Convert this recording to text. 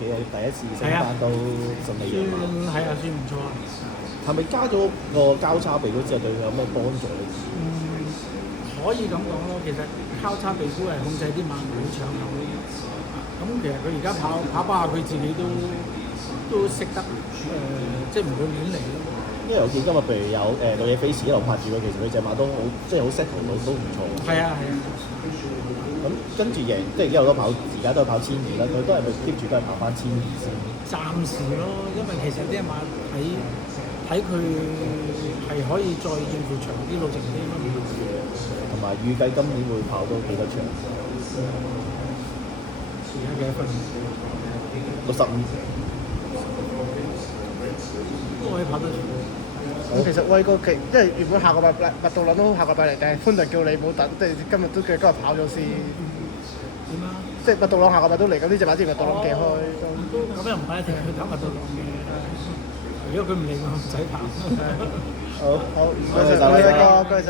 幾好，第一次升班都順利嘅嘛。係啊，算唔錯啊。係咪加咗個交叉鼻嗰之後對佢有咩幫助咧？可以咁講咯，其實交叉鼻箍係控制啲馬好搶口。咁其實佢而家跑下佢自己都識得即係唔會亂嚟咯。因為我見今日譬如有老嘢 face 一路拍住佢，其實佢隻馬都好即係好 settle 到都唔錯。係啊。咁跟住贏，即係而家好多跑，而家都係跑1200啦，佢都係咪 keep 住都係跑翻1200先？暫時咯，因為其實啲馬睇佢係可以再應付長啲路程啲咯。同埋預計今年會跑到幾多場？而家幾多分？65。都可以跑得住。咁其實威哥因為原本下個禮拜麥道倫都下個禮拜嚟，但係潘頓叫你唔好等，即係今日都叫今日跑咗先。點啊？即係麥道倫下個禮拜都嚟，咁呢隻馬之前麥道倫寄開都。咁又唔係一定去等麥道倫嘅。如果佢唔嚟，我唔使跑。好，多謝多謝威哥，多謝。